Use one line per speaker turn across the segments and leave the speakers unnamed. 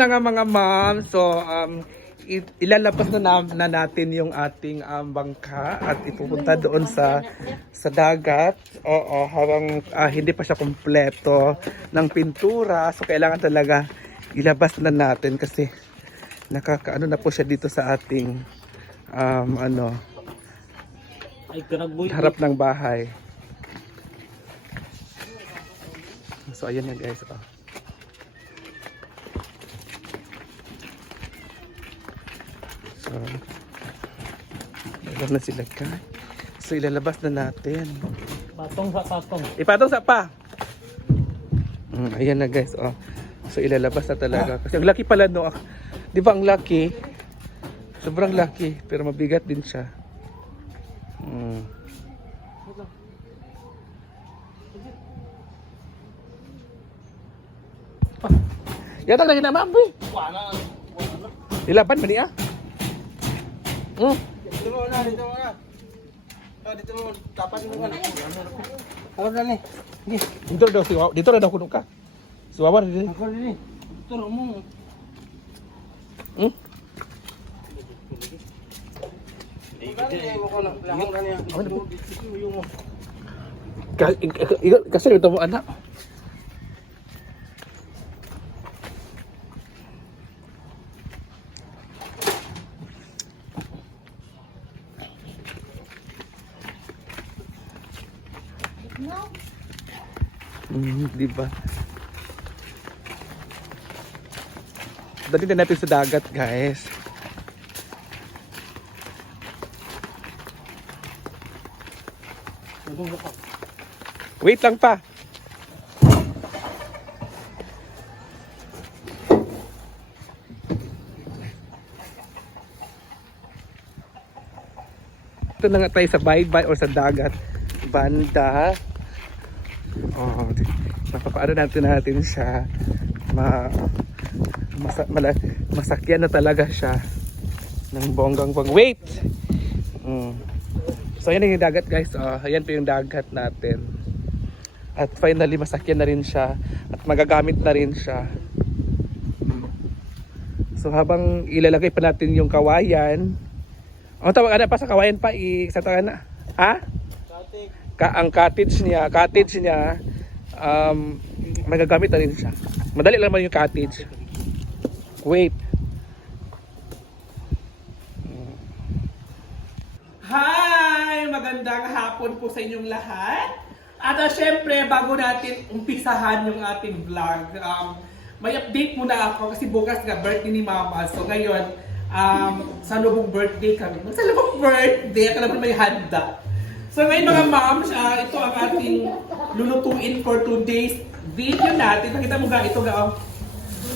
na nga mga ma'am, so um, ilalabas na, na, na natin yung ating um, bangka at ipupunta doon sa sa dagat. Oo, habang ah, hindi pa siya kumpleto ng pintura, so kailangan talaga ilabas na natin kasi nakakaano na po siya dito sa ating um, ano, harap ng bahay. So ayan na guys. Oh. So, alam na sila ka. So ilalabas na natin.
Patong sa patong.
Ipatong sa pa. Mm, ayan na guys. Oh. So ilalabas na talaga. Kasi ang laki pala no. ak- Di ba ang laki? Sobrang laki. Pero mabigat din siya. Mm. Yata na ginamambi.
Wala.
Nilaban ba niya? Mm.
Dito mo na, dito mo na. Ah, dito mo, tapas mo na. Ako na ni. Sige,
Dito daw si Wawa. Dito na daw kuno ka. Si Wawa din.
ako na ni. Turo mo.
Hmm? Ka- i- i- i- Kasi ito mo anak. Hmm, di ba? Dali na natin sa dagat, guys. Wait lang pa. Ito na nga tayo sa baybay or sa dagat. Banda. Oh, di- mapapaano natin natin siya. Ma, masa, mala, masakyan na talaga siya. Ng bonggang bong. Wait! Mm. So yan yung dagat guys. Oh, ayan po yung dagat natin. At finally masakyan na rin siya at magagamit na rin siya. So habang ilalagay pa natin yung kawayan. Ang tawag ano pa sa kawayan pa i sa na. Ha? Ka ang cottage niya, cottage niya um magagamit na rin siya. Madali lang naman yung cottage. Wait. Hi! Magandang hapon po sa inyong lahat. At uh, syempre, bago natin umpisahan yung ating vlog, um, may update muna ako kasi bukas nga birthday ni Mama. So ngayon, um, sa lubong birthday kami. Sa lubong birthday, akala mo may handa. So ngayon mga moms, ah, ito ang ating lulutuin for today's video natin. Nakita mo ga ito ga oh.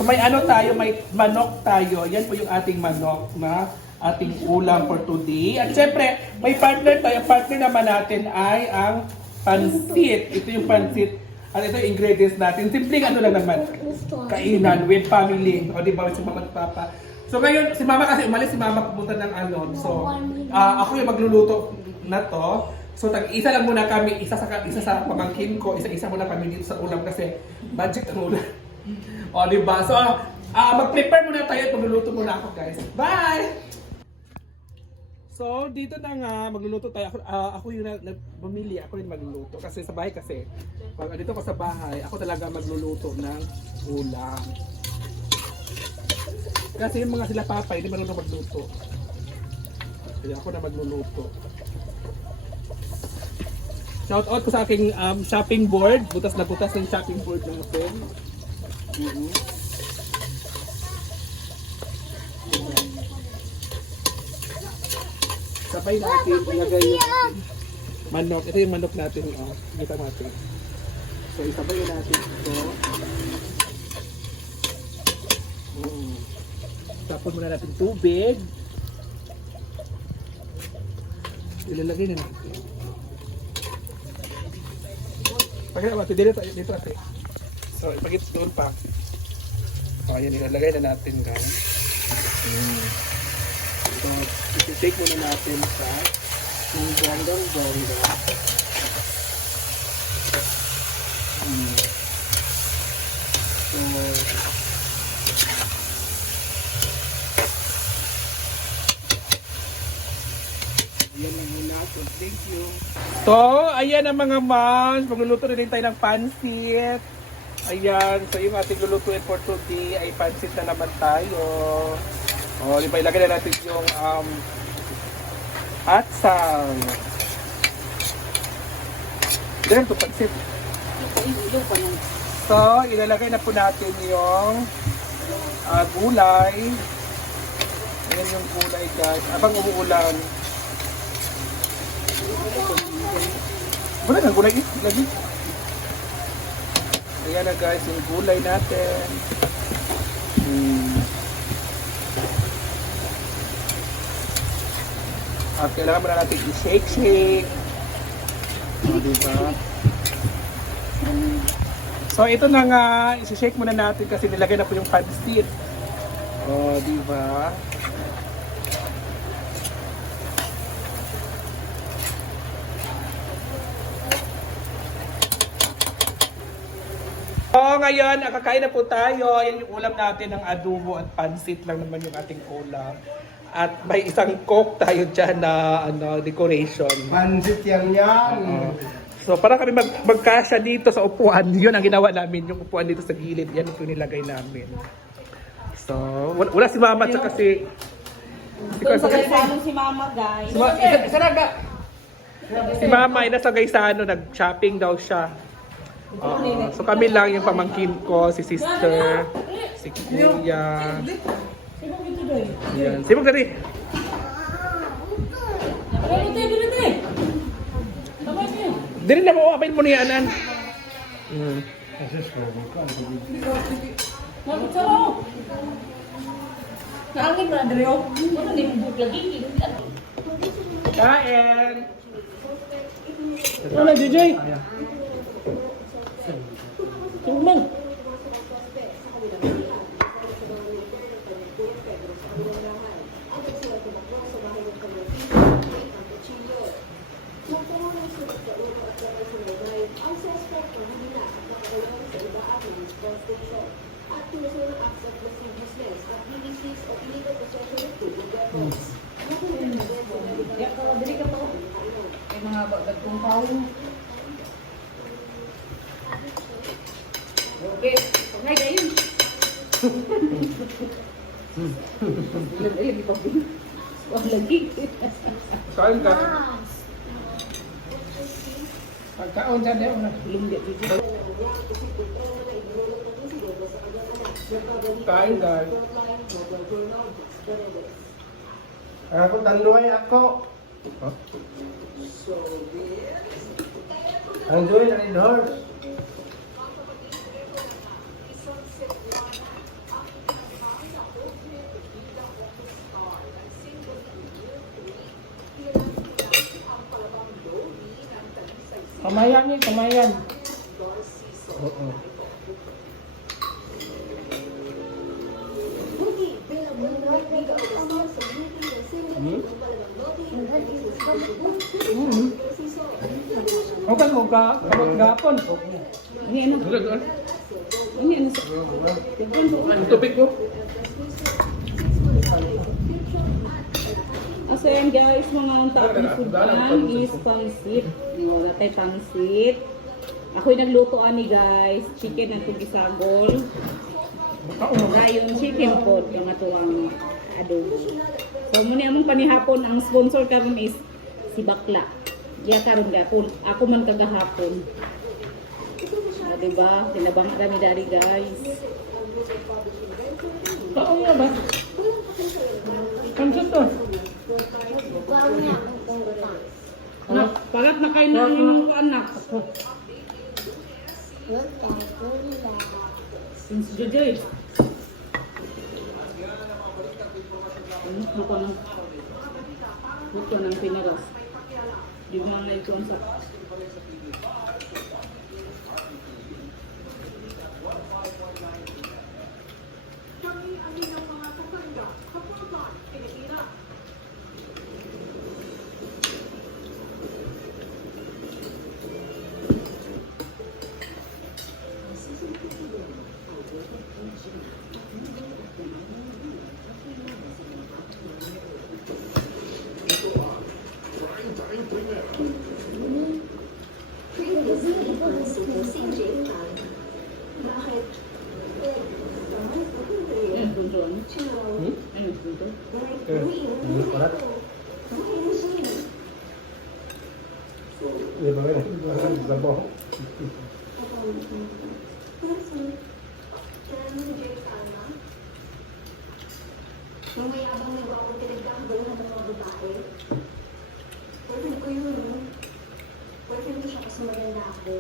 May ano tayo, may manok tayo. Yan po yung ating manok na ating ulam for today. At syempre, may partner tayo. Partner naman natin ay ang pansit. Ito yung pansit. At ito yung ingredients natin. Simpleng ano lang naman. Kainan with family. O di ba, si mama at papa. So ngayon, si mama kasi umalis, si mama pupunta ng ano. So, ah, ako yung magluluto na to. So tag isa lang muna kami, isa sa isa sa pamangkin ko, isa-isa muna kami dito sa ulam kasi budget ang ulam. o di ba? So ah, mag-prepare muna tayo magluluto muna ako guys. Bye! So dito na nga magluluto tayo. Ako, ah, ako yung nagpamili, ako yung magluluto kasi sa bahay kasi pag dito ko sa bahay, ako talaga magluluto ng ulam. Kasi yung mga sila papa, hindi marunong magluto. Kaya ako na magluluto. Shout out ko sa aking um, shopping board. Butas na butas yung shopping board natin. Mhm. Sabay natin ilagay yung manok. Ito yung manok natin. Oh, kita natin. So isabay natin ito. Mm. Tapon muna natin tubig. Ilalagay na natin. Pakita mo, ate, dito, dito ate. So, ipagit doon pa. O, ayan, ilalagay na natin, guys. Mm. So, iti-take muna natin sa yung bonggang bongga. Mm. So, Thank you. So, ayan ang mga moms. Magluluto na din tayo ng pansit. Ayan. So, yung ating lulutuin for today ay pansit na naman tayo. O, di ba ilagay na natin yung um, atsal. Ganun to pansit. So, ilalagay na po natin yung ah, gulay. Ayan yung gulay guys. Abang umuulan. Wala na gulay eh. Lagi. Ayan na guys, yung gulay natin. Hmm. At kailangan mo na natin i-shake-shake. O, diba? So, ito na nga, i-shake muna natin kasi nilagay na po yung pansit. O, diba? So, ngayon, kakain na po tayo. Yan yung ulam natin ng adobo at pansit lang naman yung ating ulam. At may isang coke tayo dyan na ano, decoration.
Pansit yan yan.
Oo. So, para kami mag magkasya dito sa upuan, yun ang ginawa namin, yung upuan dito sa gilid, yan yung nilagay namin. So, wala, wala si mama tsaka si... Si,
Doon sa
si,
Gaisano si Mama, guys.
si, ma- isa- isa na ga. si mama ay nasa Gaisano, nag-shopping daw siya. Oo. so kami lang yung pamangkin ko, si sister, si kuya. Yan. Sino dali? Dili na mo, apain mo niya anan. Mm.
Naangin ba, Andreo? Ano ni bubuk lagi?
Kain!
Ano, JJ?
Tumang. Kalau beli ka pa ko. May mga bagag kong pao. Ilan ay di pa. Wala lagi.
Kain ka. Pagkaon dyan eh. una.
Belum dia dito.
Kain guys.
Ako tanduay ako. Tanduay na rin horse.
Kamayan ni, kamayan.
Oo.
Huwag mo ka, kabag gapon.
Ini ano? Ini ano? Tignan ko. Asa yan guys, mga tapong food yan is pangsit. Wala tayo pangsit. Ako'y nagluto ani guys. Chicken ang tugisagol. Wala yung chicken pod, yung atuang adobo. So muna among panihapon, ang sponsor karon is si Bakla. Diya karon gapon. Ako man kagahapon. O, diba? Tinabang kami dari guys.
Kaon nga ba? ng imong
anak. Since today. Anak na ko ng buto ng pinaros. Di mo na ito ang sakit.
Kami ang inyong mga kaganda, kapatid, Pilipina.
Di ba ganyan? Sabaw.
Yung mayabang na ng mga babae? Boyfriend ko yun, no? Ko siya kasi maganda ako.